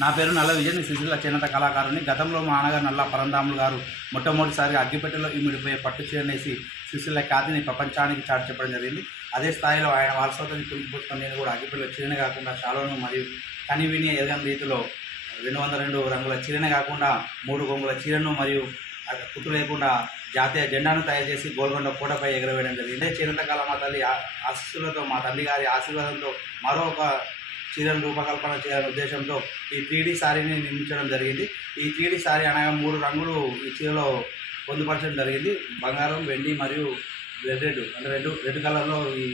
నా పేరు నల్ల విజయ్ నేను సిరిసిల్ల చేనేత కళాకారుని. గతంలో మా నాన్నగారు నల్ల పరంధాములు గారు మొట్టమొదటిసారి అగ్గిపెట్టెలో ఇమిడిపోయే పట్టు చీరనేసి సిరిసిల్ల ఖ్యాతిని ప్రపంచానికి చాటు చెప్పడం జరిగింది. అదే స్థాయిలో ఆయన వారసత్వాన్ని పులిపుచ్చుకొని నేను కూడా అగ్గిపెట్టెలో చీరనే కాకుండా శాలువను మరియు కని విని ఎదగని రీతిలో రెండు వందల రెండు రంగుల చీరనే కాకుండా మూడు గొంగుల చీరను మరియు కుట్టు లేకుండా జాతీయ జెండాను తయారు చేసి గోల్కొండ కోటపై ఎగరవేయడం జరిగింది. ఇదే చేనేత మా తల్లి ఆ- ఆశీస్సులతో మా తల్లి గారి ఆశీర్వాదంతో మరో ఒక చీరలు రూపకల్పన చేయాలనే ఉద్దేశంతో ఈ త్రీడీ శారీని నిర్మించడం జరిగింది. ఈ త్రీడీ శారీ అనగా మూడు రంగులు ఈ చీరలో పొందుపరచడం జరిగింది. బంగారం వెండి మరియు రెడ్ రెడ్ అంటే రెడ్ రెడ్ కలర్లో ఈ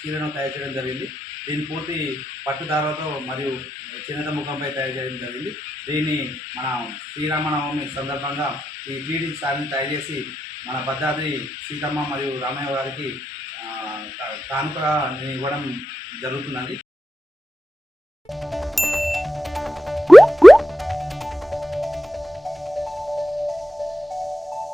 చీరను తయారు చేయడం జరిగింది. దీని పూర్తి పట్టుదారాలతో మరియు చిన్నత ముఖంపై తయారు చేయడం జరిగింది. దీన్ని మన శ్రీరామనవమి సందర్భంగా ఈ త్రీడీ శారీని తయారు చేసి మన భద్రాద్రి సీతమ్మ మరియు రామయ్య గారికి కానుకగా ఇవ్వడం జరుగుతున్నది